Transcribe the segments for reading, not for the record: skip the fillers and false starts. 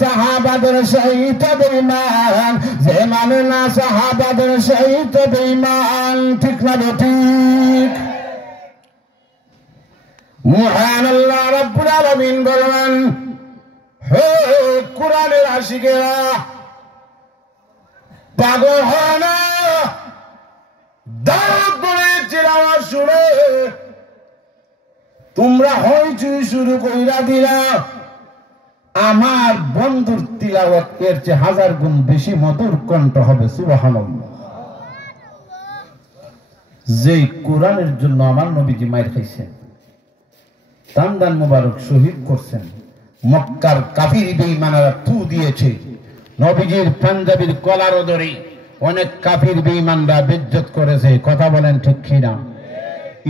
সাহাবাদের সহিত বেঈমান, যে মানে না সাহাবাদের সহিত বেঈমান। ঠিক না ঠিক? মহান আল্লাহ রাব্বুল আলামিন বলেন, হে কুরআনের আশিকেরা, পাগল হয় না, দাওয়াত করে তিলাওয়াত শুনে তোমরা হইচই শুরু কইরা দিলা। আমার বন্ধুর তিলাওয়াত এর চেয়ে 1000 গুণ বেশি মধুর কণ্ঠ হবে। সুবহানাল্লাহ। যে কোরআনের জন্য আমার নবীজি মাইর খাইছেন, দান মুবারক শহীদ করছেন, মক্কার কাফির বেঈমানরা থু দিয়েছে, নবীজির পাঞ্জাবির কলার ধরে অনেক কাফির বেঈমানরা বেইজ্জত করেছে। কথা বলেন ঠিক কিনা?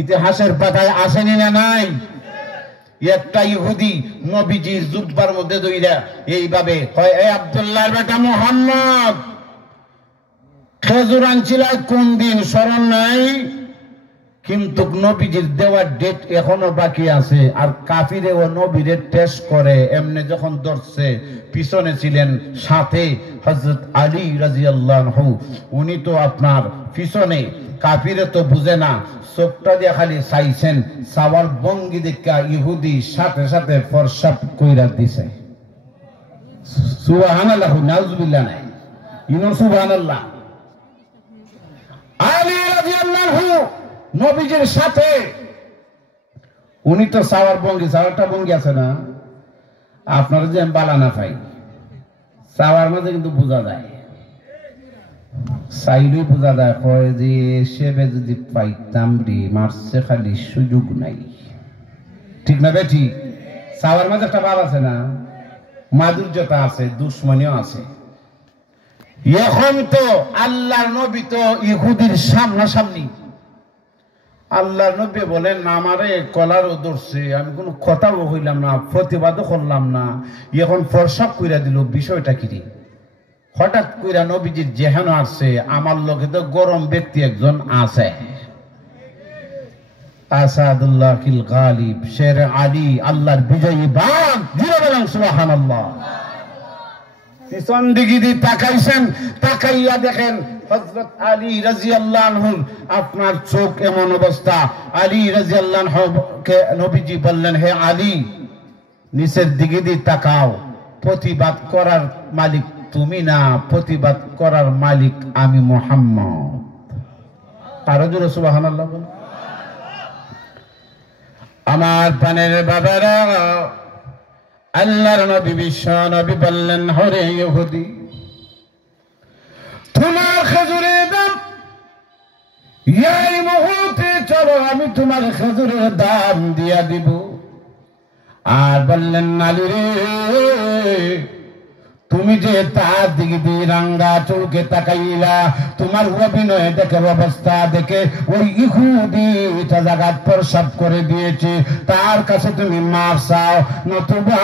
ইতিহাসের পাতায় আসেনি না নাই? একটা ইহুদি নবীজির জুব্বার মধ্যে দইরা এইভাবে কয়, এ আব্দুল্লাহর বেটা মুহাম্মদ, খেজুর আনছিলাম কোন দিন স্মরণ নাই? কিন্তু নবীজির দেওয়ার ডেট এখনো বাকি আছে। আর কাফিরে ও নবীরে টেস্ট করে এমনি যখন ধরছে, পিছনে ছিলেন সাথে হযরত আলী রাদিয়াল্লাহু আনহু, উনি তো আপনার পিছনে, কাফিরে তো বুঝে না, চোখটা দিয়ে খালি চাইছেন, সাওয়ার ভঙ্গি দেখা ইহুদি সাথে সাথে ফরসাপ কইরা দিছে। সুবহানাল্লাহ, নাউজুবিল্লাহ নাই, ইনো সুবহানাল্লাহ। আলী রাদিয়াল্লাহু আনহু নবীজির সাথে, উনি তো সাওয়ার ভঙ্গি, সাওয়ারটা ভঙ্গি আছে না আপনারা যে বালা না পাই, সাওয়ার মাঝে কিন্তু বোঝা যায়, চাইলেই বোঝা যায়। কয় যে সেবে যদি পাইতাম রে, মারছে খালি সুযোগ নাই। ঠিক না বেঠি? সাওয়ার মাঝে একটা ভাব আছে না, মাধুর্যতা আছে, দুশ্মনীও আছে। এখন তো আল্লাহর নবী তো ইহুদির সামনাসামনি। আল্লাহর নবী বলেন, আমারে কলারও ধরছে, আমি কোনো কথাও হইলাম না, প্রতিবাদও করলাম না, এখন ফরসাপ কইরা দিল। বিষয়টা কি রে? হঠাৎ কইরা নবীজির যেহেন আসছে, আমার লোকে তো গরম ব্যক্তি একজন আছে, আসাদুল্লাহিল গালিব, শের আলী, আল্লাহর বিজয়ী বাঘ। জিরে বলেন সুবহানাল্লাহ। পিছন দিকে দিয়ে তাকাইছেন, তাকাইয়া দেখেন হযরত আলী রাদিয়াল্লাহু আনহু, আপনার চোখ এমন অবস্থা। আলী রাদিয়াল্লাহু আনহুকে নবীজি বললেন, হে আলী, নিচের দিকে দিয়ে তাকাও, প্রতিবাদ করার মালিক তুমি না, প্রতিবাদ করার মালিক আমি মুহাম্মদ। আরো জোরে সুবহানাল্লাহ। আমার পানের বাবারা, আল্লাহর নবী বিশ্ব নবী বললেন, হরে ইহুদি, তোমার খেজুরের দাম এই মুহূর্তে চলো, আমি তোমার খেজুরের দাম দিয়া দিব। আর বললেন, আলী রে, তুমি যে তার দিকে দিয়ে রাঙ্গা চোখে তাকাইলা, তোমার অভিনয় দেখে, অবস্থা দেখে ওই ইহুদি এটা জায়গায় প্রসাব করে দিয়েছে, তার কাছে তুমি মাফ চাও, নতুবা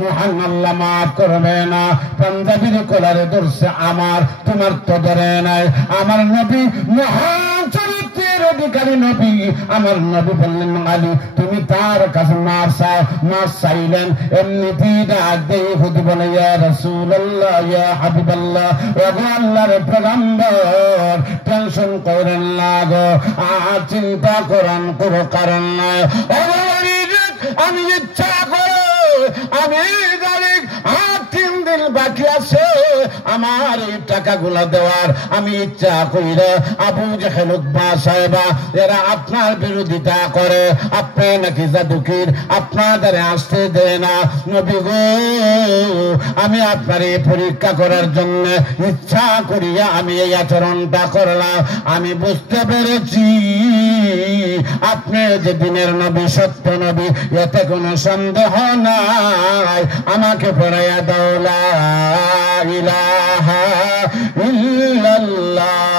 মহান আল্লাহ মাফ করবে না। পাঞ্জাবির কলারে ধরছে আমার, তোমার তো ধরে নাই। আমার নবী মহান চরিত্রের অধিকারী নবী, আমার নবী বললেন, আলী তুমি তার কাছে মাফ চাও। মাফ চাইলেন, এমনিতেই ডাক দিয়ে ইহুদি বলে, ইয়া রাসূলুল্লাহ, ইয়া হাবিবাল্লাহ, ওগো আল্লাহর পয়গম্বর, টেনশন করেন না গো, আর চিন্তা করেন কোনো কারণ নাই। আমি ইচ্ছা করে, আমি জানি আর 3 দিন বাকি আছে আমার এই টাকাগুলা দেওয়ার, আমি ইচ্ছা কইরা আবু জেহেল, উতবা, সাহেবা এরা আপনার বিরোধিতা করে, আপনি নাকি জাদুকির, আপনাদের আসতে দেয় না। নবী গো, আমি আপনার এই পরীক্ষা করার জন্য ইচ্ছা করিয়া আমি এই আচরণটা করলাম। আমি বুঝতে পেরেছি আপনি যে দিনের নবী, সত্য নবী, এতে কোনো সন্দেহ নাই। আমাকে পড়াইয়া দাও লা ইলাহা ইল্লাল্লাহু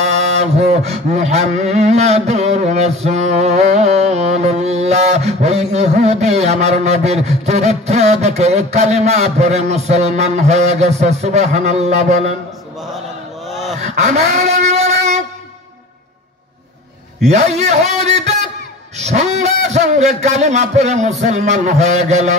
মুহাম্মাদুর রাসূলুল্লাহ। ওই ইহুদি আমার নবীর চরিত্র দেখে কালিমা পড়ে মুসলমান হয়ে গেছে। সুবহানাল্লাহ বলেন। সুবহানাল্লাহ। আমার নবী বলেন, ইয়া ইহুদিটা সঙ্গে সঙ্গে কালিমা পড়ে মুসলমান হয়ে গেল।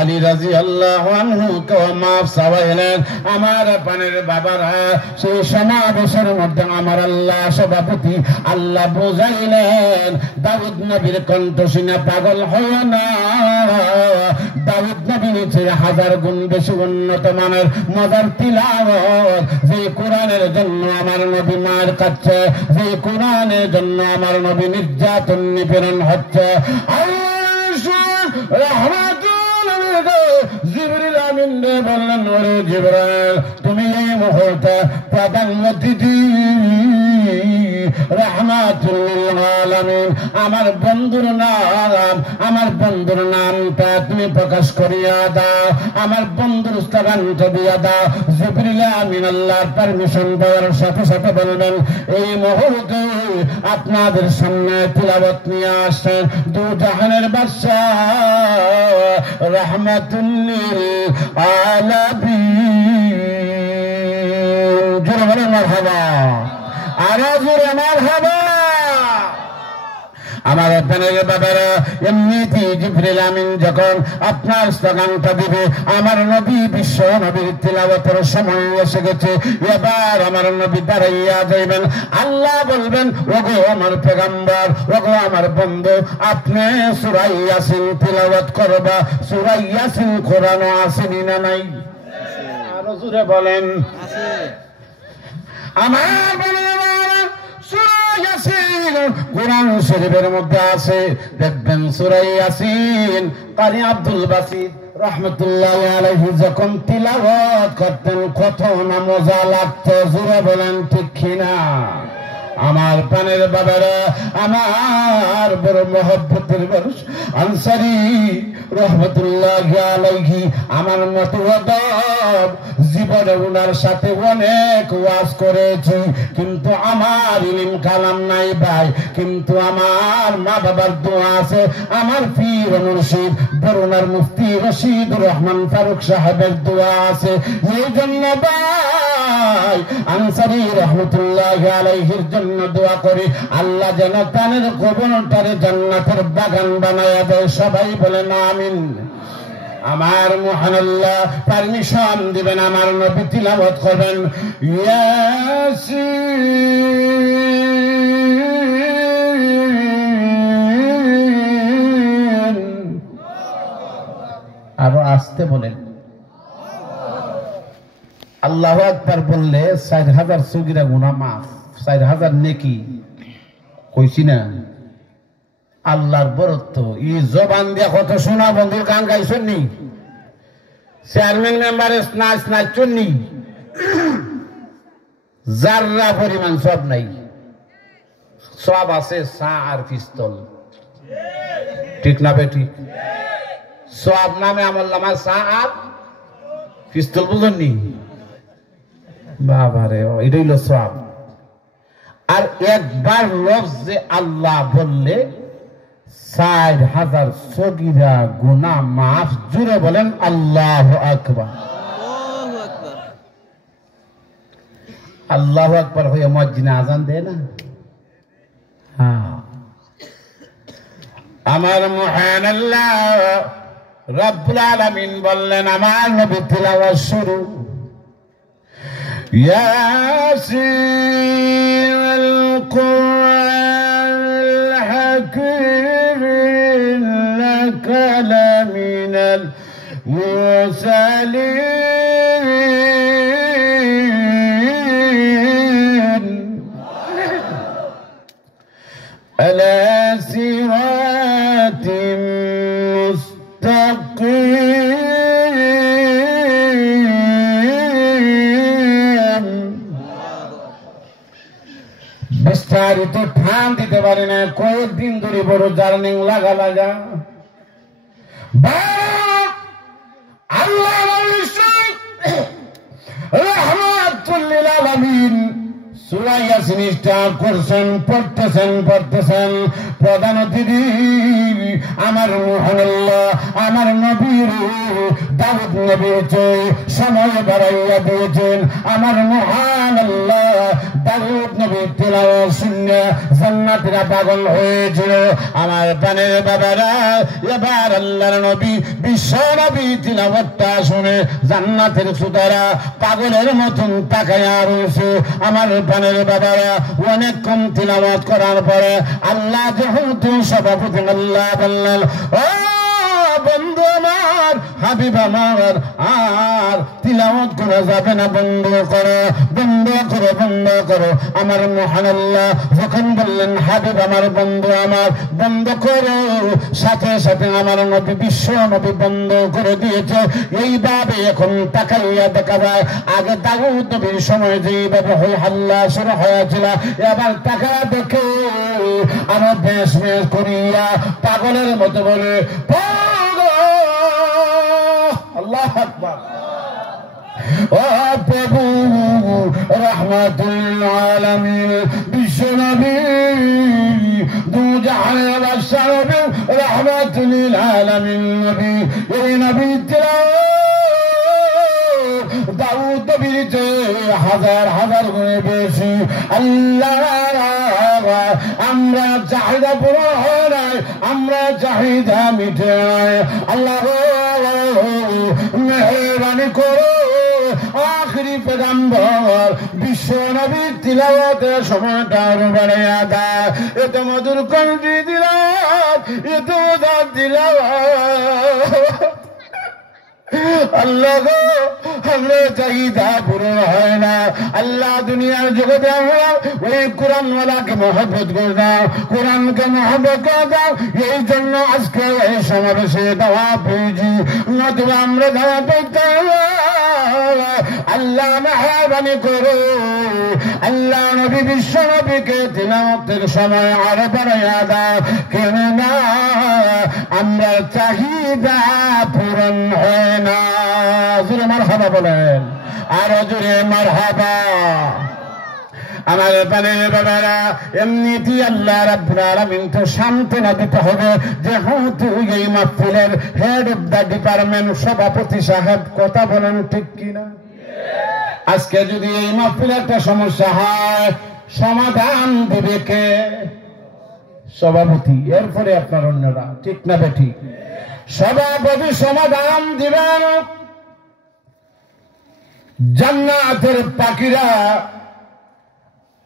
আলী রাদিয়াল্লাহু আনহু কে মাফ চাইলেন। আমার পানের বাবারা, সেই সমাবেশের মধ্যে আমার আল্লাহ সভাপতি আল্লাহ বুঝাইলেন, দাউদ নবীর কণ্ঠ শুনে পাগল হয় না। দাউদ নবীর চেয়ে 1000 গুণ বেশি উন্নত মানের মজার তিলাওয়াত। যে কোরআনের জন্য আমার নবী মার খাচ্ছে, যে কোরআনের জন্য আমার নবী নির্যাতন নিপীড়ন হচ্ছে। জিবরিল আমিন বললেন, ওরে জিবরাইল, তুমি এই মুহূর্তে প্রধানমন্ত্রী রাহমাতুল লিল আলামিন আমার বন্ধুর নামটা তুমি প্রকাশ করিয়া দাও, আমার বন্ধুর স্থানান্ত দিয়া দাও। জিবরিল আমিন আল্লাহর পারমিশন দেওয়ার সাথে সাথে বলবেন, এই মুহূর্তে আপনাদের সামনে তিলাওয়াত নিয়ে আসেন দু জাহানের বাদশাহ রাহমাতুল লিল আলামিন। জোরে বলেন মারহাবা, আরো জোরে মারহাবা। আমার প্রাণের বাবারা, এমনিতেই জিবরিল আমিন যখন আপনার স্থানটা দিবে, আমার নবী বিশ্ব নবীর তিলাওয়াতের সময় এসে গেছে। এবার আমার নবী দাঁড়াইয়া যাইবেন। আল্লাহ বলবেন, ওগো আমার পয়গম্বর, ওগো আমার বন্ধু, আপনি সূরা ইয়াসিন তিলাওয়াত করবা। সূরা ইয়াসিন কোরআনে আসেনি না নাই? আরো জোরে বলেন। আছে। আমার সূরা ইয়াসিন কোরআন শরীফের মধ্যে আছে। দেখবেন সূরা ইয়াসিন কারি আব্দুল বাসিত রাহমাতুল্লাহি আলাইহি যখন তিলাওয়াত করতেন, কত না মজা লাগতো। জোরে বলেন ঠিক কিনা? আমার পানের বাবারা, আমার বড় মহব্বতের মানুষ আনসারী রহমতুল্লাহি আলাইহি, আমার মতো জীবনে ওনার সাথে অনেক ওয়াজ করেছি, কিন্তু আমার ইলম কালাম নাই ভাই, কিন্তু আমার মা বাবার দোয়া আছে, আমার পীর মুর্শিদ বরুণার মুফতি রশিদুর রহমান ফারুক সাহেবের দোয়া আছে। এই জন্য ভাই আনসারী রহমতুল্লাহি আলাইহির জন্য দোয়া করি, আল্লাহ যেন তানের কবরটারে জান্নাতের বাগান বানায়া দেয়। সবাই বলেন আমিন। আমার মহান আল্লাহ পারমিশন দিবেন, আমার নবী তিলাওয়াত করবেন ইয়াসিন। আরো আসতে বলেন। আল্লাহু আকবার বললে 4000 সগীরা গুনাহ মাফ, 4000 নেকি। কইছি না আল্লাহর বরত্ব। এই জবান দিয়ে কত শোনা বন্ধুর গান গাইছেন নি? চেয়ারম্যান মেম্বারের স্নাচ নাচছেন নি? জাররা পরিমাণ সব নাই। সব আছে চা আর পিস্তল। ঠিক না বেটি? সব নামে আমল নামা চা আর পিস্তল বুঝেননি? বাবারে, এটাই হলো সব। আর একবার লফজে আল্লাহ বললে 4000 সগীরা গুনাহ মাফ। জুড়ে বলেন আল্লাহু আকবার। আল্লাহু আকবার হয়ে মুয়াজ্জিন আযান দেয় না? হ্যাঁ। আমার মহান আল্লাহ রব্বুল আলামিন বললেন, আমার নবী তিলাওয়াত শুরু। ইয়াসিন আল কুরআনিল হাকীম ইন্নাকা লামিনাল মুরসালিন আলা সিরাতিম মুস্তাকিম। বিস্তারিত ঠান দিতে পারি না, কয়েকদিন ধরে বড় জার্নিং লাগা আল্লাহ রাহমাতুল লিল আলামিন সূরা ইয়াসিন স্টার্ট করছেন, পড়তেছেন। প্রধান অতিথি আমার মহান আল্লাহ আমার নবীর দাউদ নবীর সময় বাড়াইয়া দিয়েছেন। আমার মহান আল্লাহ দাউদ নবীর তিলাওয়াত শুনে জান্নাতীরা পাগল হয়েছিল। আমার প্রাণের বাবারা, এবার আল্লাহর নবী বিশ্ব নবী তিলাওয়াতটা শুনে জান্নাতের শ্রোতারা পাগলের মতন তাকায়া রয়েছে। আমার প্রাণের বাবারা, অনেকক্ষণ তিলাওয়াত করার পরে আল্লাহ যেহেতু সভাপতি আল্লাহ বললেন, ও বন্ধু আমার, হাবিব আমার, আর তিলাওয়াত করা যাবে না, বন্ধ করো, বন্ধ করো, বন্ধ করো। আমার মহান আল্লাহ যখন বললেন হাবিব আমার, বন্ধু আমার, বন্ধ করো, সাথে সাথে আমার নবী বিশ্ব নবী বন্ধ করে দিয়েছে। এইভাবে এখন তাকাইয়া দেখা যায়, আগে দাউদ নবীর সময় যেইভাবে হই হাল্লা শুরু হয়েছিল, এবার তাকায়া দেখে আরো বেশ বেশ করিয়া পাগলের মতো বলে, আল্লাহু আকবার, ও প্রভু রাহমাতুল আলামিন বিশ্ব নবী দু জাহানের বাদশা নবী রাহমাতুল আলামিন নবী, এই নবী দাউদ নবীর হাজার হাজার গুণে বেশি। আল্লাহ, আমরা চাহিদা পূরণ হয় নাই, আমরা চাহিদা মিটে নাই। আল্লাহ মেহরবানি করো, আখরি পেগম্বর বিশ্ব নবীর তিলাওয়াতের সময়টা বাড়াইয়া দেয়। এত মধুর কণ্ঠী তিলাওয়াত, এত মজার তিলাওয়াত। আল্লাহ গো, আমরা চাহিদা পূরণ হয় না। আল্লাহ দুনিয়ার জগতে আমরা ওই কোরআনওয়ালাকে মহব্বত করে দাও, কোরআনকে মহব্বত করে দাও। এই জন্য আজকে এই সমাবেশে দাওয়া পেয়েছি, নতুবা আমরা দাওয়া পেতে। আল্লাহ মেহরবানি করো, আল্লাহ নবী বিশ্ব নবীকে তিলাওয়াতের সময় আরো বাড়াইয়া দাও, কেননা আমরা চাহিদা পূরণ হয় না। জোরে মারহাবা বলেন, আরো জোরে মারহাবা। আমার প্রাণের বাবারা, এমনিতে আল্লাহ রাব্বুল আলামিন তো সান্ত্বনা দিতে হবে, যেহেতু এই মাহফিলের হেড অফ দ্য ডিপার্টমেন্ট সভাপতি সাহেব, কথা বলেন ঠিক কিনা? আজকে যদি এই মাহফিলে একটা সমস্যা হয়, সমাধান দিবে কে? সভাপতি, এরপরে আপনার অন্যরা, ঠিক না বেঠিক? সভাপতি সমাধান দিবেন। জান্নাতের পাখিরা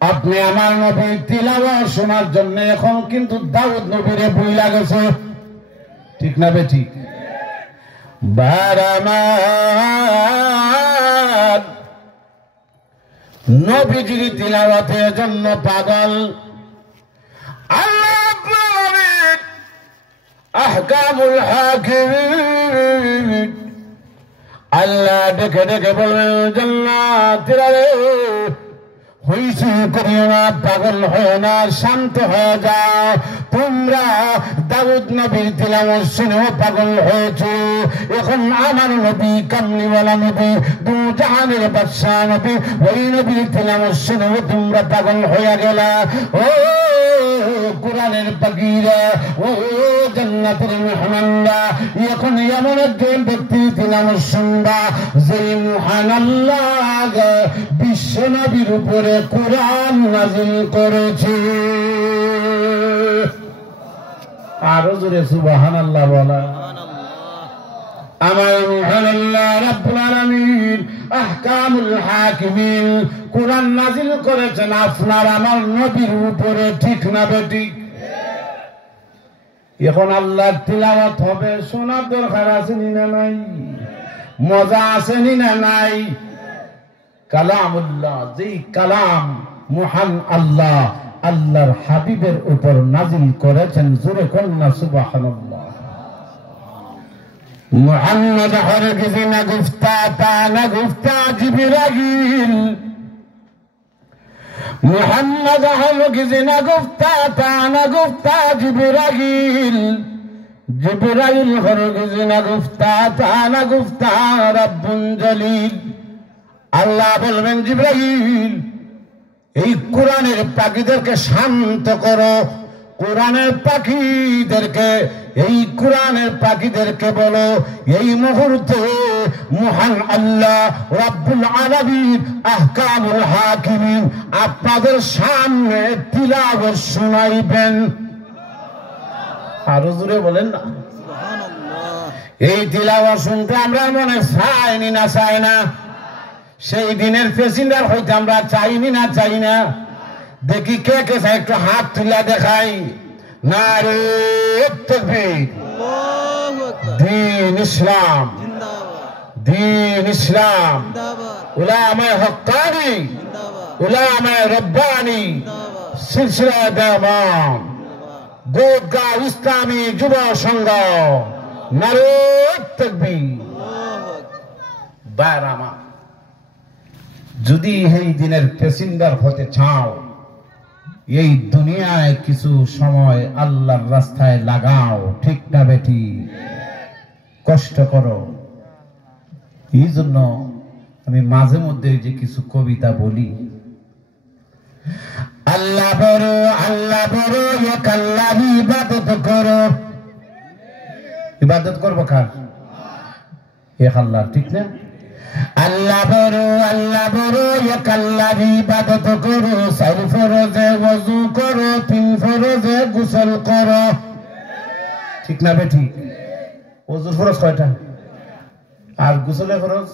আপনি আমার নবীর তিলাওয়াত শোনার জন্য এখন কিন্তু দাউদ নবীরে বই লাগেছে, ঠিক না বেঠিক? বারামাত নবীজির তিলাওয়াতের জন্য পাগল। আল্লাহ আহকামুল হাকিম, আল্লাহ ডেকে ডেকে বললেন, জান্নাতীরা রে, হইছে করিও না, পাগল হয় না, শান্ত হয়ে যাও। তোমরা দাউদ নবীর তিলাওয়াত শুনেও পাগল হয়েছে, এখন আমার নবী কামলিওয়ালা নবী দু জাহানের বাদশা নবী, ওই নবীর তিলাওয়াত শুনেও তোমরা পাগল হয়ে গেলা। ও কোরআনের পাখিরা, ও জান্নাতের মেহমানরা, এখন এমন একজন ব্যক্তি তিলাওয়াত শুনবা, যে মহান আল্লাহ বিশ্ব নবীর উপরে কোরআন নাযিল করেছে। আরো জোরে সুবহানাল্লাহ বলা। আমার মহান আল্লাহ রাব্বুল আলামিন আহকামুল হাকিমিন কোরআন নাযিল করেছেন আপনার আমার নবীর উপরে, ঠিক না বেঠিক? এখন আল্লাহর তিলাওয়াত হবে, শোনার দরকার আছে না নাই? মজা আছে না নাই? কালামুল্লাহ, যেই কালাম মহান আল্লাহ আল্লাহর হাবিবের উপর নাযিল করেছেন, জোরে কন্যা সুবহানাল্লাহ। মুহাম্মদ হরগিজ না গুফতা তা না গুফতা জিবরাইল, মুহাম্মদ হরগিজ না গুফতা তা না গুফতা জিবরাইল, জিবরাইল হরগিজ না গুফতা তা না গুফতা রাব্বুন জলিল। আল্লাহ বলবেন, জিবরাইল এই কোরআনের পাখিদেরকে শান্ত করো, কোরআনের পাখিদেরকে, এই কোরআনের পাখিদেরকে বলো এই মুহূর্তে মহান আল্লাহ রাব্বুল আলামিন আহকামুল হাকিমিন আপনাদের সামনে তিলাওয়াত শোনাইবেন। আরো জোরে বলেন না সুবহানাল্লাহ। এই তিলাওয়াত শুনতে আমরা মনে চাইনি না চাই না? সেই দিনের প্যাসেঞ্জার হইতে আমরা চাইনি না চাই না? দেখি কে কে চাই, একটু হাত তুলে দেখাই। নারে তাকবীর, দ্বীন ইসলাম, দ্বীন ইসলাম, উলামায়ে হক্কানি, উলামায়ে রব্বানি, সিলসিলা দাওয়ান, গোদগাঁও ইসলামী যুব সংঘ। নারে তাকবীর। বারামা, যদি এই দিনের প্যাসেঞ্জার হতে চাও, এই দুনিয়ায় কিছু সময় আল্লাহর রাস্তায় লাগাও, ঠিক না বেটি? কষ্ট করো। এই জন্য আমি মাঝে মধ্যে যে কিছু কবিতা বলি, আল্লাহ বড়, আল্লাহ বড়, এক আল্লাহর ইবাদত করো। ইবাদত করবো কার? এক আল্লাহ, ঠিক না? আল্লাহ বড়, আল্লাহ বড়, এক আল্লাহর ইবাদত করো। 4 ফরজে ওযু করো, 3 ফরজে গোসল করো, ঠিক না বেটি? ওযুর ফরজ কয়টা? আর গোসলের ফরজ?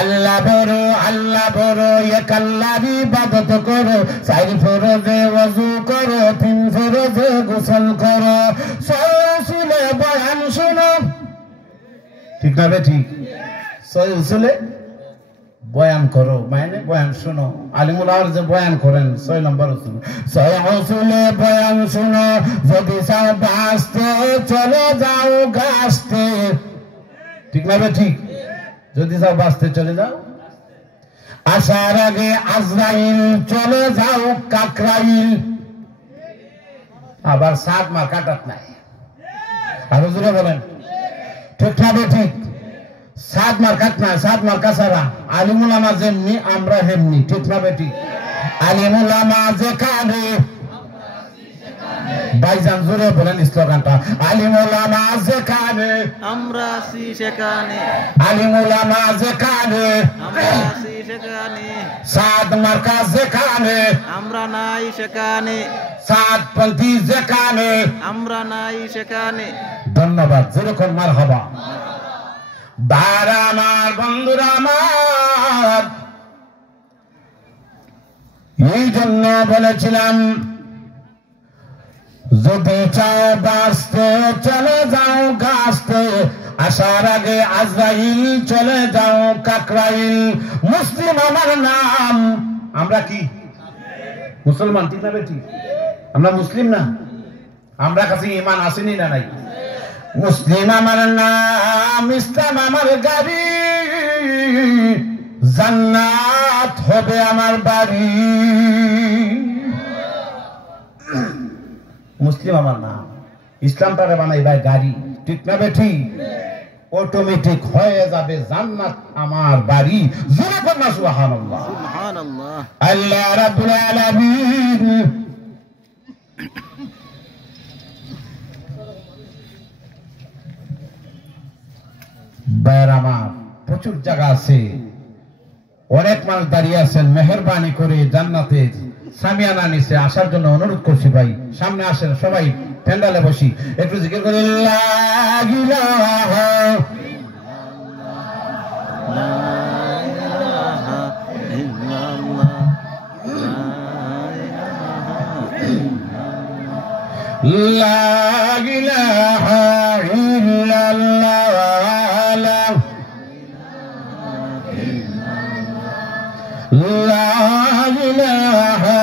আল্লাহ বড়, আল্লাহ বড়, এক আল্লাহর ইবাদত করো। 4 ফরজে ওযু করো, 3 ফরজে গোসল করো। রাসূলের বয়ান শোনো, ঠিক না বেটি? উসুলে বয়ান করো, মানে বয়ান শুনো। আলিমুল আর যে বয়ান করেন 6 নম্বর উসুল। উসুলে বয়ান শুনো, যদি চাও বাঁচতে চলে যাও গাছতে, ঠিক না ঠিক? যদি চাও বাঁচতে চলে যাও। আসার আগে আজরাইল, চলে যাও কাকরাইল। আবার 7 মার কাটাত নাই। আরো জোরে বলেন, ঠিক না ঠিক? 7 মার্কাত না, 7 মার্কা ছাড়া। আলিমুল আমা যেমনি আমরা হেমনি, ঠিক না বেটি? আলিমুল আমা যেখানে, ভাইজান জোরে বলেন স্লোগানটা। আলিমুল আমা যেখানে, আমরা আছি সেখানে। আলিমুল আমা যেখানে, আমরা আছি সেখানে। 7 মার্কা যেখানে, আমরা নাই সেখানে। 7 পন্থী যেখানে, আমরা নাই সেখানে। ধন্যবাদ। যেরকম মারহাবা। বার আমার, বন্ধুরা আমার, এই জন্য বলেছিলাম যদি চাও বাঁচতে চলে যাও গাছতে। আসার আগে আজরাইল, চলে যাও কাকরাইল। মুসলিম আমার নাম। আমরা কি মুসলমান, ঠিক না বেটি? আমরা মুসলিম না? আমরা কাছে ঈমান আসেনি না নাই? মুসলিম আমার নাম, ইসলাম আমার গাড়ি, জান্নাত হবে আমার বাড়ি। মুসলিম আমার নাম, ইসলামটাকে বানাই ভাই গাড়ি, ঠিক না বেঠি? অটোমেটিক হয়ে যাবে জান্নাত আমার বাড়ি। জোরে বলুন না সুবহানাল্লাহ। সুবহানাল্লাহ। আল্লাহ রাব্বুল আলামিন বাইর আমার প্রচুর জায়গা আছে, অনেক মানুষ দাঁড়িয়ে আছেন। মেহেরবানি করে জান্নাতের সামিয়ানা নিচে আসার জন্য অনুরোধ করছি ভাই। সামনে আসেন সবাই, প্যান্ডেলে বসি, একটু জিকির করে লা ইলাহা ইল্লাল্লাহ, লা ইলাহা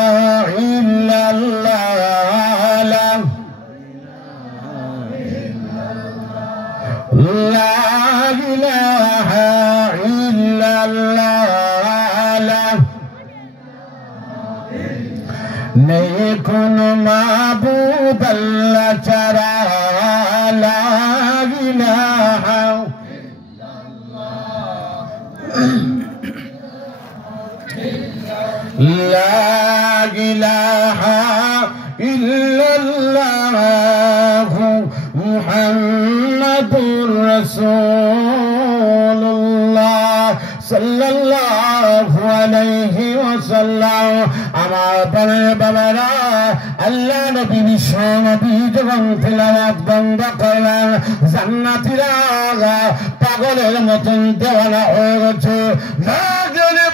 ইল্লাল্লাহ, লা ইলাহা ইল্লাল্লাহ। নেই কোন মাবুদ আল্লাহ ছাড়া, লা ইলাহা لا إله إلا রাসূলুল্লাহ সাল্লাল্লাহু আলাইহি ওয়াসাল্লাম। আমার বনের বাবারা, আল্লাহ নবী বিশ্ব নবী যখন তিলাওয়াত বন্ধ করলেন, জান্নাতীরা পাগলের মতন দেওয়ানা হয়ে গেছে। না গেলে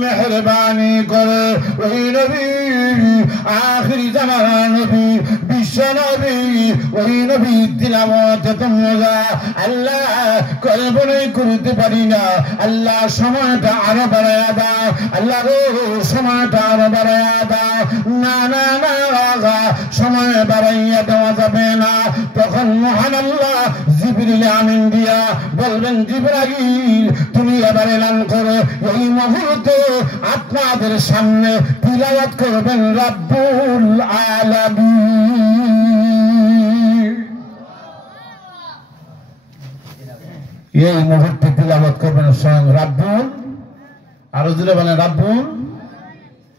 মেহরবানি করে ওই নবী, আখিরি জামানা নবী, বিশ্ব নবী, ওই নবী তিলাওয়াত এত মজা আল্লাহ কল্পনাই করতে পারি না। আল্লাহ সময়টা আরো বাড়ায়া দাও, আল্লাহ গো সময়টা আরো বাড়ায়া দাও। না না না, সময় বাড়াইয়া দেওয়া যাবে না। তখন মহান আল্লাহ জিবরিল আমিন দিয়া বলবেন, জিবরাইল তুমি এবার এলান করো, এই মুহূর্তে আপনাদের সামনে তিলাওয়াত করবেন রব্বুল আলামিন। এই মুহূর্তে তিলাওয়াত করবেন স্বয়ং রব্বুল, আরো জোরে বলেন রব্বুল।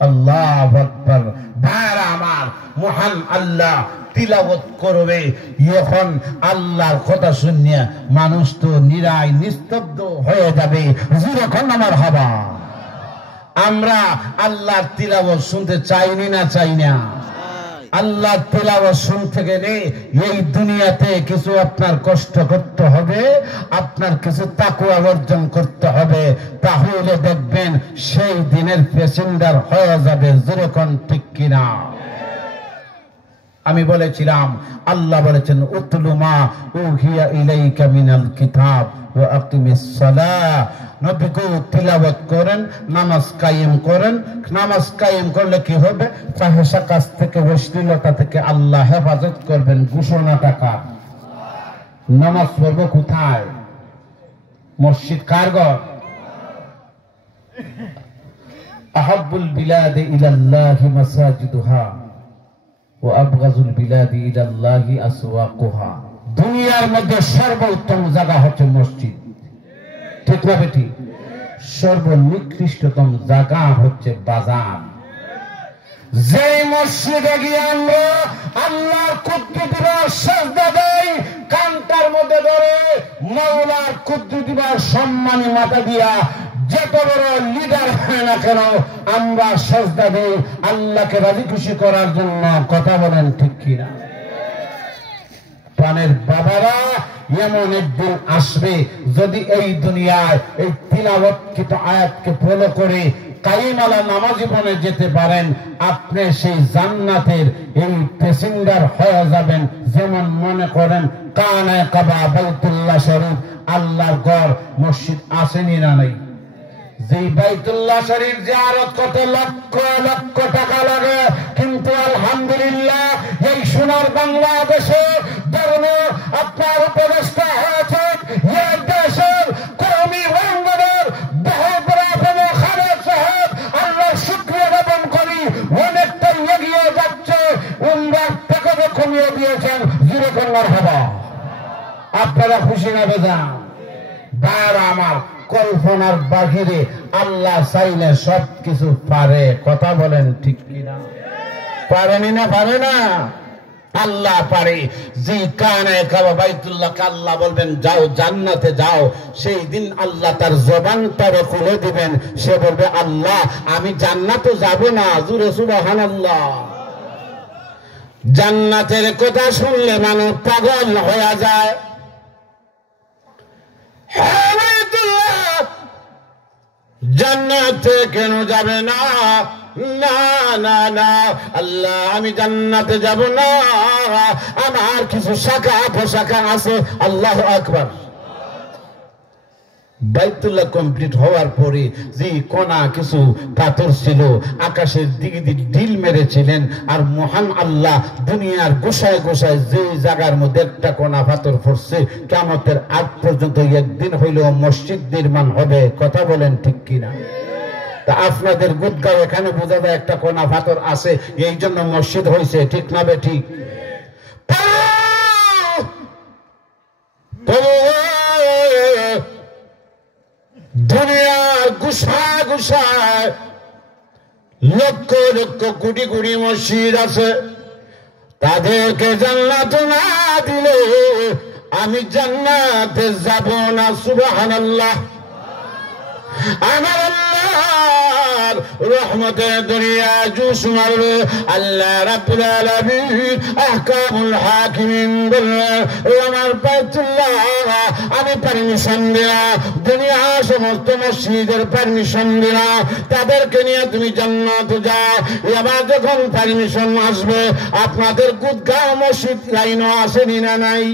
আল্লাহু আকবার। ভাইরা আমার, মহান আল্লাহ তিলাওয়াত করবে। এখন আল্লাহর কথা শুনিয়া মানুষ তো নিরাই নিস্তব্ধ হয়ে যাবে। যখন আমার হবা, আমরা আল্লাহর তিলাওয়াত শুনতে চাইনি না চাই না? আল্লাহর তিলাওয়াত শুনতে গেলে এই দুনিয়াতে কিছু আপনার কষ্ট করতে হবে, আপনার কিছু তাকওয়া অর্জন করতে হবে। তাহলে দেখবেন সেই দিনের প্যাসেঞ্জার হয়ে যাবে। যেরকম ঠিক কিনা? আমি বলেছিলাম, আল্লাহ বলেছেন উতলু মা উহিয়া ইলাইকা মিনাল কিতাব ওয়া আকিমিস সালাহ। নবী গো তিলাওয়াত করেন, নামাজ কায়েম করেন। নামাজ কায়েম করলে কি হবে? ফাহিশা কাজ থেকে, অশ্লীলতা থেকে আল্লাহ হেফাজত করবেন। ঘোষণা টাকা নামাজ পড়ব কোথায়? মসজিদ কার ঘর? আহাব্বুল বিলাদি ইলাল্লাহি মাসাজিদুহা ওয়া আবগাযুল বিলাদি ইলাল্লাহি আসওয়াকুহা। দুনিয়ার মধ্যে সর্বোত্তম জায়গা হচ্ছে মসজিদ, ঠিক না বেটি? সর্বনিকৃষ্টতম জায়গা হচ্ছে বাজার। যে মসজিদে গিয়ে আমরা আল্লাহর কুদরতির সিজদা দেই, কান্তার মধ্যে ধরে মাওলার কুদরতির সম্মানী মাথা দিয়া যত বড় লিডার হয় না কেন, আমরা সিজদা দেই আল্লাহকে রাজি খুশি করার জন্য। কথা বলেন ঠিক কিনা? প্রাণের বাবারা, এমন একদিন আসবে যদি এই দুনিয়ায় এই তিলাওয়াতকৃত আয়াতকে ফলো করে কায়েমালা নামাজি বনে যেতে পারেন, আপনি সেই জান্নাতের এই প্যাসেঞ্জার হয়ে যাবেন। যেমন মনে করেন কানা কাবা বাইতুল্লাহ শরীফ, আল্লাহর ঘর মসজিদ আসেনি না নাই? যে বাইতুল্লাহ শরীফ জিয়ারত করতে লক্ষ লক্ষ টাকা লাগে, কিন্তু আলহামদুলিল্লাহ এই সোনার বাংলাদেশে ধর্ম আপনার উপদেষ্টা হয়েছে। এই দেশের কওমি রঙ্গনের খালেদ সাহেব, আল্লাহ শুকরিয়া জ্ঞাপন করি, অনেকটা এগিয়ে যাচ্ছে। উমরার টাকা কমিয়ে দিয়েছেন। যেরকম হবা, আপনারা খুশি না বেজান? ভাইরা আমার, কল্পনার বাহিরে আল্লাহ চাইলে সবকিছু পারে। কথা বলেন ঠিক কিনা? পারেনি না? পারে না? আল্লাহ পারে। যে কানে কাবা বাইতুল্লাহকে আল্লাহ বলবেন যাও জান্নাতে যাও, সেই দিন আল্লাহ তার জবানটারে খুলে দিবেন। সে বলবে আল্লাহ আমি জান্নাতে যাব না। জোরে সুবহানাল্লাহ। জান্নাতের কথা শুনলে মানুষ পাগল হয়ে যায়। জান্নাতে কেন যাবে না? না না না, আল্লাহ আমি জান্নাতে যাব না, আমার কিছু শাখা পোশাখা আছে। আল্লাহু আকবার। বাইতুল্লাহ কমপ্লিট হওয়ার পরে যে কোনা কিছু পাথর ছিল, আকাশের দিকে ঢিল মেরেছিলেন, আর মহান আল্লাহ দুনিয়ার গোসায় গোসায় যে জায়গার মধ্যে একটা কোনা পাথর পড়ছে, কিয়ামতের আগ পর্যন্ত একদিন হইলেও মসজিদ নির্মাণ হবে। কথা বলেন ঠিক কিনা? তা আপনাদের গুদগাঁও এখানে বোঝা যায় একটা কোনা পাথর আছে, এই জন্য মসজিদ হয়েছে। ঠিক না বে ঠিক? দুনিয়ার গুসায় গুসায় লক্ষ লক্ষ কোটি কোটি মসজিদ আছে। তাদেরকে জান্নাত না দিলে আমি জান্নাতে যাব না। সুবহানাল্লাহ। আমার আল্লাহর রহমতের দরিয়া জুস মারবে। আল্লাহ রাব্বুল আলামিন আহকামুল হাকিমিন বললেন, আমার বাইতুল্লাহ আমি পারমিশন দিলাম, দুনিয়ার সমস্ত মসজিদের পারমিশন দিলাম, তাদেরকে নিয়ে তুমি জান্নাতে যাও। এবার যখন পারমিশন আসবে, আপনাদের গুদগাঁও মসজিদ লাইনও আসেনি না নাই?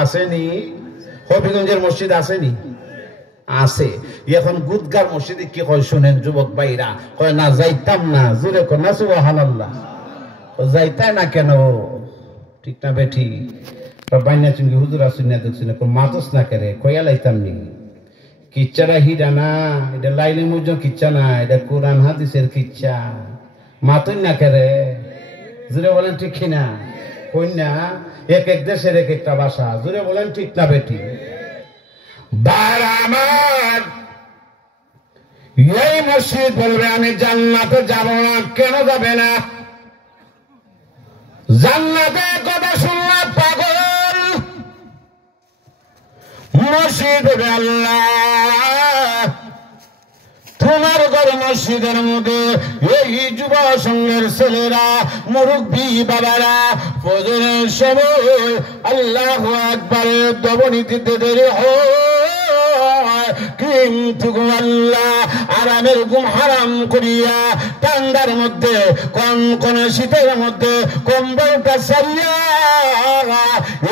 আসেনি? হবিগঞ্জের মসজিদ আসেনি? আছে। এখন গুদগার মসজিদে কি কয় শুনেন যুবক ভাইরা, কয় না যাইতাম না। জোরে কর না সুবহানাল্লাহ। যাইতাই না কেন? ঠিক না বেঠি? বাইনা চুঙ্গি হুজুর আসুন না দেখছি না, মাতস না করে কয়া লাইতাম নি। কিচ্ছারা হিরা না, এটা লাইনের মধ্যে কিচ্ছা না, এটা কোরআন হাদিসের কিচ্ছা। মাতুন না করে, জোরে বলেন ঠিক কিনা? কই না, এক এক দেশের এক একটা ভাষা। জোরে বলেন ঠিক না বেঠি? আমার এই মসজিদ বলবে আমি জান্নাতে যাব না। কেন যাবে না? জান্নাতে কথা শুনলে পাগল। মসজিদ বলবে আল্লাহ তোমার ঘর মসজিদের মধ্যে এই যুব সঙ্গের ছেলেরা, মুরব্বী বাবারা ফজরের সময় আল্লাহু আকবারের ধ্বনিতে দেরি হয়, কিন্তু আল্লাহ আরামের ঘুম হারাম করিয়া ঠান্ডার মধ্যে কনকনে শীতের মধ্যে কম্বলটা ছাড়িয়া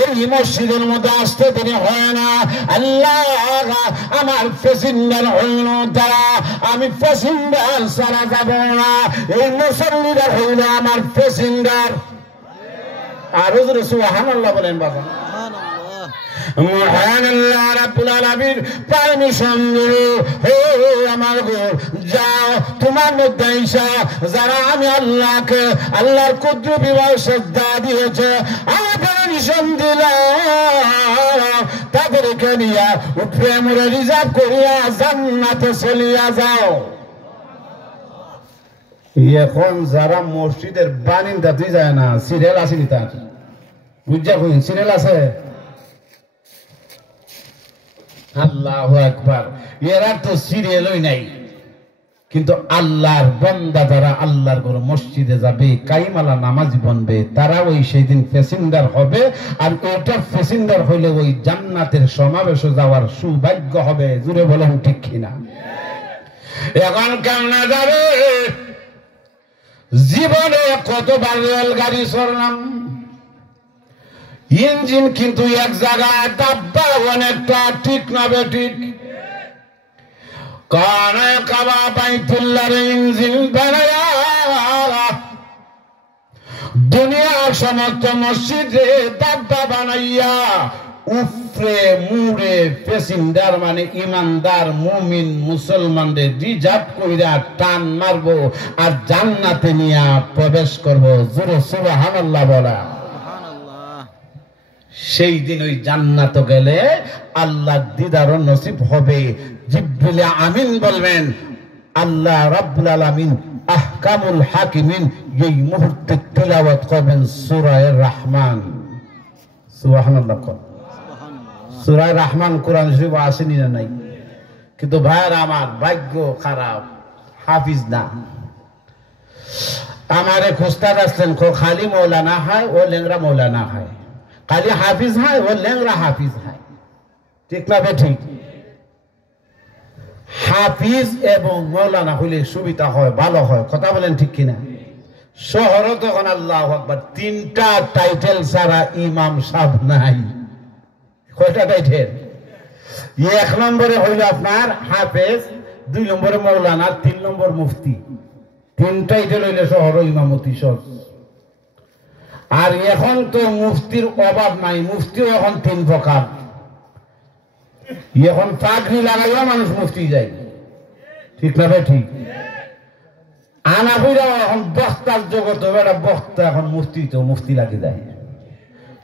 এই মসজিদের মধ্যে আসতে দেরি হয় না। আল্লাহ আমার প্যাসেঞ্জার হইল তারা, আমি প্যাসেঞ্জার ছাড়া যাব না। এই মুসল্লিরা হইল আমার প্যাসেঞ্জার। আরো জোরে সুবহানাল্লাহ বলেন বাবা। মহান আল্লাহ রাব্বুল আলামিন পারমিশন দিল, হে আমার গো যাও তোমার মধ্যে ঈশা যারা আমি আল্লাহকে আল্লাহর কুদরত বিবাহ শ্রদ্ধা দিয়েছে, আমি পারমিশন দিলাম তাদেরকে নিয়ে উপরে মোরে রিজার্ভ করিয়া জান্নাতে চলিয়া যাও। এখন যারা মসজিদের বানিন্দা তুই যায় না, সিরিয়াল আসেনি তার বুঝা কই সিরিয়াল আছে? আল্লাহু আকবার। এরা তো সিরিয়ালই নাই, কিন্তু আল্লাহর বান্দা যারা আল্লাহর ঘর মসজিদে যাবে, কাইমালা নামাজি বনবে, তারা ওই সেই দিন প্যাসেঞ্জার হবে। আর ওটা প্যাসেঞ্জার হইলে ওই জান্নাতের সমাবেশে যাওয়ার সৌভাগ্য হবে। জুড়ে বলেন ঠিক কিনা? এখন কেমন যাবে? জীবনে কতবার রেলগাড়ি চড়লাম, ইঞ্জিন কিন্তু এক জায়গায়, ডাব্বা অনেকটা, ঠিক না বেঠিক? কানে কাবা বাইতুল্লাহর ইঞ্জিন বানায়া দুনিয়ার সমস্ত মসজিদে ডাব্বা বানাইয়া উফরে মুড়ে প্যাসেঞ্জার মানে ইমানদার মুমিন মুসলমানদের রিজার্ভ কইরা টান মারবো আর জান্নাতে নিয়ে প্রবেশ করব। জোরে সুবহানাল্লাহ বলা। সেই দিন ওই জান্নাত গেলে আল্লাহর দিদার নসিব হবে। জিবরিল আমিন বলবেন, আল্লাহ রাব্বুল আলামিন আহকামুল হাকিমিন এই মুহূর্তে তিলাওয়াত করবেন সূরা রহমান। সুবহানাল্লাহ। সূরা রহমান কোরআন শরীফে আসেনি না নাই? কিন্তু ভাইরা আমার ভাগ্য খারাপ, হাফিজ না। আমারে খুস্তাদ আসলেন, খালি মৌলানা হয় ও লেংরা মৌলানা হয়, খালি হাফিজ হয় ও লেংরা হাফিজ হয়। ঠিক না ঠিক? হাফিজ এবং মৌলানা হইলে সুবিধা হয়, ভালো হয়। কথা বলেন ঠিক কিনা? শহরে তখন আল্লাহু আকবার তিনটা টাইটেল ছাড়া ইমাম সাহেব নাই। কয়টা টাইটেল? এক নম্বরে হইল আপনার হাফেজ, 2 নম্বরে মৌলানা, 3 নম্বর মুফতি। 3 টাইটেল হইলে শহর ইমামতি সব। আর এখন তো মুফতির অভাব নাই, মুফতিও এখন 3 প্রকার। এখন পাগড়ি লাগাইও মানুষ মুফতি যায়। ঠিক না ভাই? ঠিক। আনা হইরা এখন বক্তার জগৎ, এটা বক্তা এখন মুফতি, তো মুফতি লাগে যায়।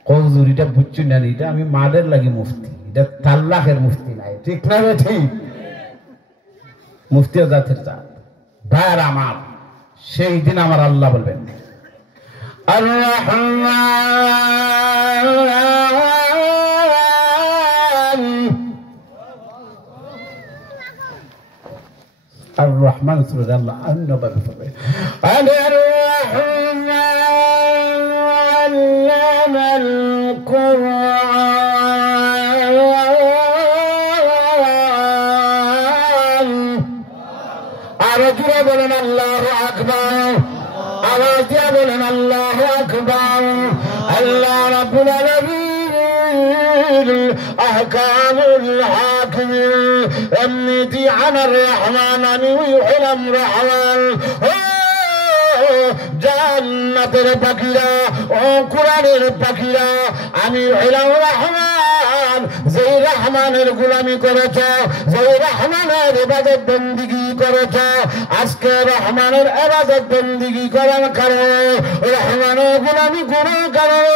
কৌজুর এটা বুঝছি না, এটা আমি মাদের লাগি মুফতি, এটা তাল্লাকের মুফতি নাই। ঠিক না ভাই? ঠিক। মুফতিও জাতের জাত। ভাইয়ার আমার, সেই দিন আমার আল্লাহ বলবেন, الرحمن سورة الله النبأ بفضله الرحمن علم القرآن أرجو بلن الله أكبر أرجو بلن الله أكبر الله رب العالمين أحكام الحاكم أمنيتي عن الرحمن ويحلم رحمن জান্নাতের পাখিরা ও কুরআনের পাখিরা আমি হলাম রহমান যেই রহমানের গোলামি করেছো যেই রহমানের ইবাদত বন্দেগী করেছো আজকে রহমানের ইবাদত বন্দেগী করার কারণে রহমানের গোলামি করার কারণে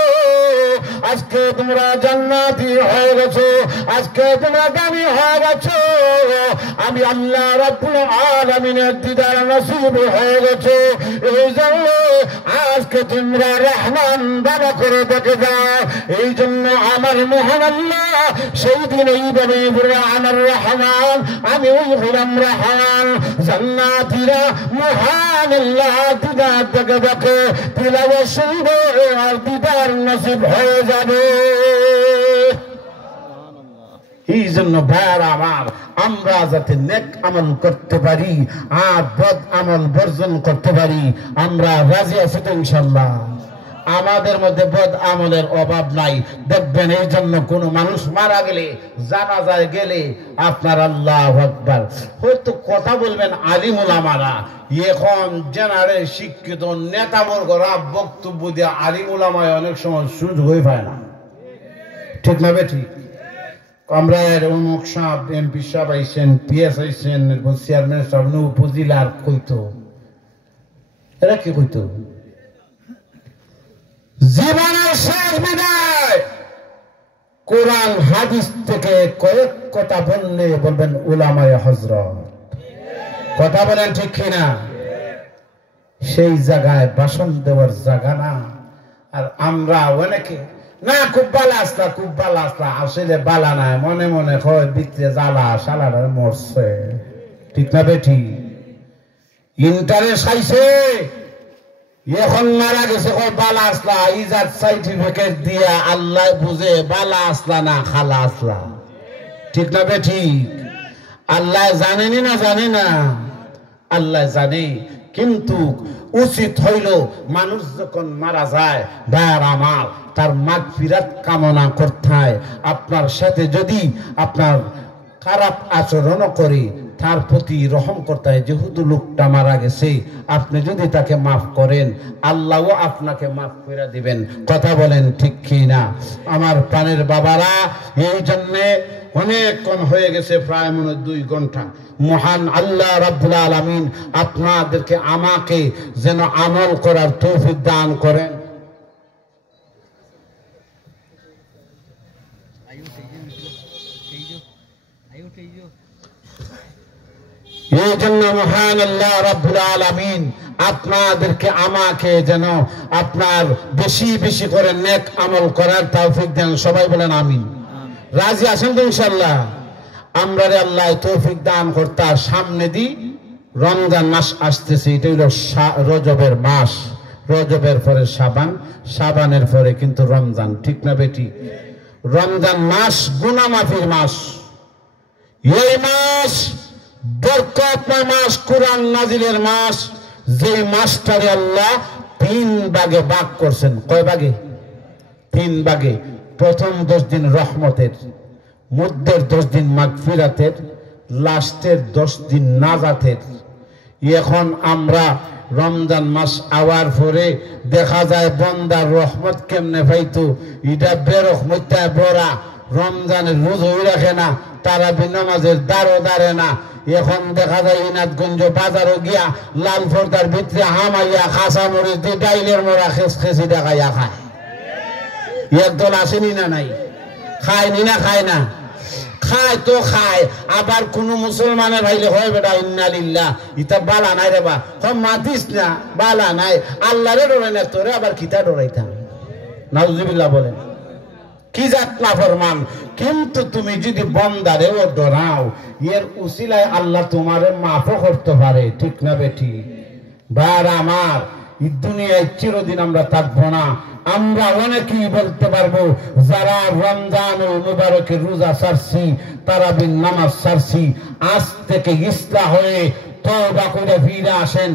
আজকে তোমরা জান্নাতি হয়ে গেছো আজকে তোমরা দামি হয়ে গেছো আমি আল্লাহ রাব্বুল আলামিনের দিদার নসিব হয়ে গেছে এই জন্য আজকে তোমরা রহমান বাবা করে দেখে যাও এই জন্য আমার মহান আল্লাহ সেই দিন এইভাবে আমার রহমান আমি ওই হলাম রহমান জান্নাতীরা মহান আল্লাহ দিদার দেখে দেখে তিলাওয়াত শুনবে আর দিদার নসিব হয়ে যাবে এই জন্য ভাইয়ার আমার আমরা যাতে নেক আমল করতে পারি আর বদ আমল বর্জন করতে পারি আমরা রাজি আছি তো ইনশাআল্লাহ আমাদের মধ্যে বদ আমলের অভাব নাই দেখবেন এই জন্য কোন মানুষ মারা গেলে জানাজায় গেলে আপনার আল্লাহু আকবার হয়তো কথা বলবেন আলিম উলামারা এখন জেনারে শিক্ষিত নেতাবর্গরা বক্তব্য দিয়ে আলিম উলামায় অনেক সময় সুযোগ হয়ে পায় না ঠিক না বেঠি আমরা অমুক সাহেব এমপি সাহেব আইসেন পিএস আইসেন চেয়ারম্যান সাহেব উপজেলার কইতো এরা কি কইতো জীবনের শেষ বিদায় কোরআন হাদিস থেকে কয়েক কথা বললে বলবেন উলামায়ে হযরত কথা বলেন ঠিক কিনা সেই জায়গায় ভাষণ দেওয়ার জায়গা না আর আমরা অনেকে না খুব ভালো আসলা আসলে বালা নাই মনে মনে হয় ভিতরে জ্বালা শালারা মরছে ঠিক না বেঠি ইন্টারেস্ট আইছে এখন মারা গেছে বালা আসলা ইজাত সার্টিফিকেট দিয়া আল্লাহ বুঝে বালা আসলা না খালা আসলা ঠিক না বেঠি আল্লাহ জানেনি না জানে না আল্লাহ জানে কিন্তু উচিত হইল মানুষ যখন মারা যায় ভাইয়ার আমার তার মাগফিরাত কামনা করতে হয় আপনার সাথে যদি আপনার খারাপ আচরণ করে তার প্রতি রহম করতে হয় যেহেতু লোকটা মারা গেছে আপনি যদি তাকে মাফ করেন আল্লাহও আপনাকে মাফ করে দিবেন কথা বলেন ঠিক কি না আমার প্রাণের বাবারা এই জন্য অনেক কম হয়ে গেছে প্রায় মনে 2 ঘন্টা মহান আল্লাহ রাব্বুল আলামিন আপনাদেরকে আমাকে যেন আমল করার তৌফিক দান করেন এই জন্য মহান আল্লাহ রাব্বুল আলামিন আপনাদেরকে আমাকে যেন আপনার বেশি বেশি করে নেক আমল করার তৌফিক দেন সবাই বলেন আমিন রাজি আছেন তো ইনশাআল্লাহ আমরা আল্লাহ তৌফিক দান করতে সামনে দি রমজান মাস আসতেছে এটা হলো রজবের মাস রজবের পরে শাবান শাবানের পরে কিন্তু রমজান ঠিক না বেটি রমজান মাস গুনাহ মাফির মাস এই মাস বরকতময় মাস কুরআন নাজিলের মাস যে মাসটারে আল্লাহ 3 ভাগে ভাগ করছেন কয় ভাগে 3 ভাগে প্রথম 10 দিন রহমতের মধ্যের 10 দিন মাগফিরাতের লাস্টের 10 দিন নাজাতের এখন আমরা রমজান মাস আওয়ার পরে দেখা যায় বান্দার রহমত কেমনে পাইতো এটা বেরহমতটা বড়া রমজানের রোজাও রাখে না তারাবি নামাজের দাঁড়ও দাঁড়ে না এখন দেখা যায় ইনাদগঞ্জ বাজারও গিয়া লাল পর্দার ভিতরে হামাইয়া খাসা মরিচ দিয়ে ডাইলের মোড়া খেসি দেখাইয়া খায় একদল আসেনি না নাই খায়নি না খায় না খায় তো খায়, আবার কোন মুসলমানে ভাইলে হয় বেটা ইন্না লিল্লাহ ইতা বালা নাই রে বা মাতিস না বালা নাই, আল্লাহরে ডরাই না তোরে আবার কিতা ডরাইতাম। নাউজুবিল্লাহ বলেন, কি জাত নাফরমান। কিন্তু তুমি যদি বন্দারেও ডরাও, এর উসিলায় আল্লাহ তোমারে মাফও করতে পারে, ঠিক না বেটি? বার আমার এই দুনিয়ায় চিরদিন আমরা থাকবো না। আমরা অনেকেই বলতে পারবো যারা রমজানুল মুবারকের রোজা ছাড়ছি, তারাবির নামাজ ছাড়ছি, আজ থেকে ইসলাম হয়ে তওবা করে ফিরে আসেন।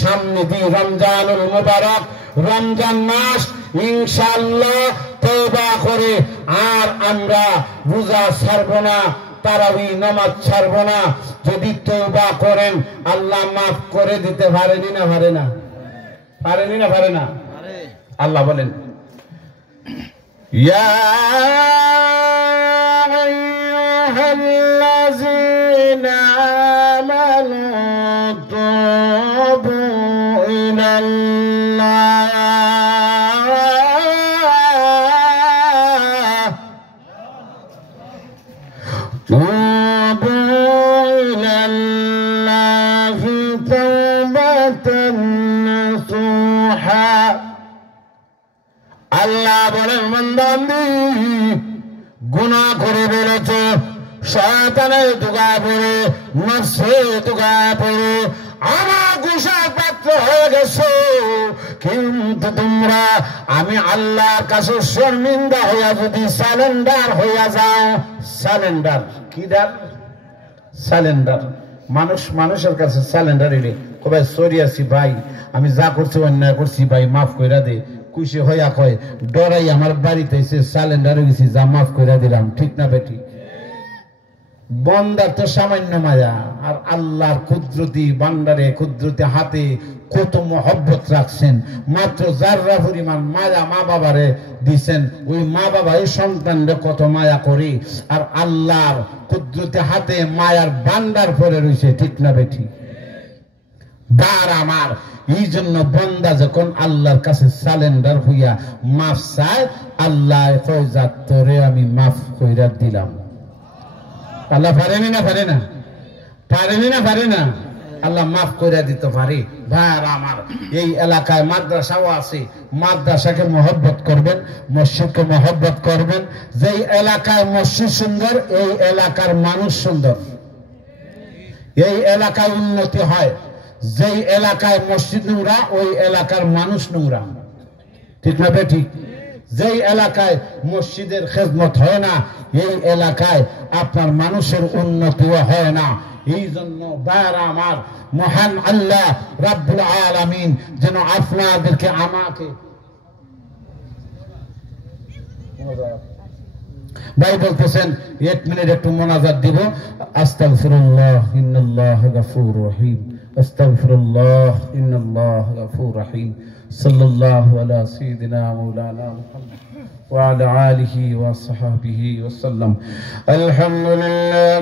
সামনে দিয়ে রমজানুল মুবারক, রমজান মাস, ইনশাআল্লাহ তওবা করে আর আমরা রোজা ছাড়বো না, তারাবি নামাজ ছাড়বো না। যদি তওবা করেন আল্লাহ মাফ করে দিতে পারেনি না পারে না? পারেনি না পারে না? আল্লাহ বলেন, ইয়া আইয়ুহাল্লাযীনা আমানু তুবু ইলাল্লাহ আল্লাহ বলেন, বান্দাবন্দি গুনাহ করে ফেলেছ, শয়তানের ধোঁকায় পড়ে, নফসের ধোঁকায় পড়ে আমার গুনার পাত্র হয়ে গেছো। কিন্তু তোমরা আমি আল্লাহর কাছে শর্মিন্দা হইয়া যদি সালেন্ডার হইয়া যাও, সালেন্ডার কি দার? সালেন্ডার। মানুষ মানুষের কাছে সালেন্ডার এলে কবে সরি আছি ভাই, আমি যা করছি অন্যায় করছি ভাই মাফ কইরা দে, খুশি হইয়া কয় ডরাই আমার বাড়িতে এসে সালেন্ডার হয়ে গেছি, যা মাফ কইরা দিলাম, ঠিক না বেটি? বন্দার তো সামান্য মায়া, আর আল্লাহর কুদরতি বান্দারে কুদরতি হাতে কত মহব্বত রাখছেন। মাত্র জাররা পরিমাণ মায়া মা বাবারে দিছেন, ওই মা বাবা এই সন্তানরে কত মায়া করে, আর আল্লাহর কুদরতি হাতে মায়ার বান্দার পরে রয়েছে, ঠিক না বেটি? বার আমার এই জন্য বন্দা যখন আল্লাহর কাছে সালেন্ডার হইয়া মাফ চায়, আল্লাহ কয় যা তোরে আমি মাফ কইরা দিলাম। আল্লাহ পারেনি না পারে না? পারেনি না পারে না? আল্লাহ মাফ করে দিতে পারে। ভাইয়ার আমার, এই এলাকায় মাদ্রাসাও আছে, মাদ্রাসাকে মহব্বত করবেন, মসজিদকে মহব্বত করবেন। যেই এলাকায় মসজিদ সুন্দর, এই এলাকার মানুষ সুন্দর, এই এলাকায় উন্নতি হয়। যেই এলাকায় মসজিদ নোংরা, ওই এলাকার মানুষ নোংরা, ঠিক না বেঠিক? যেই এলাকায় মসজিদের খেদমত হয় না, এই এলাকায় আপনার মানুষের উন্নতিও হয় না। এই জন্য ভাইরা আমার, মহান আল্লাহ রাব্বুল আলামিন যেন আপনাদেরকে আমাকে ভাই বলতেছেন 1 মিনিট একটু মোনাজাত দিব। আস্তাগফিরুল্লাহ ইন্নাল্লাহ গফুরুর রহিম, আস্তাগফিরুল্লাহ ইন্নাল্লাহ গফুরুর রহিম, সাল্লাল্লাহু আলা সাইয়্যিদিনা মাওলানা মুহাম্মদ ওয়া আলা আলিহি ওয়া সাহবিহি ওয়া সাল্লাম। আলহামদুলিল্লাহ।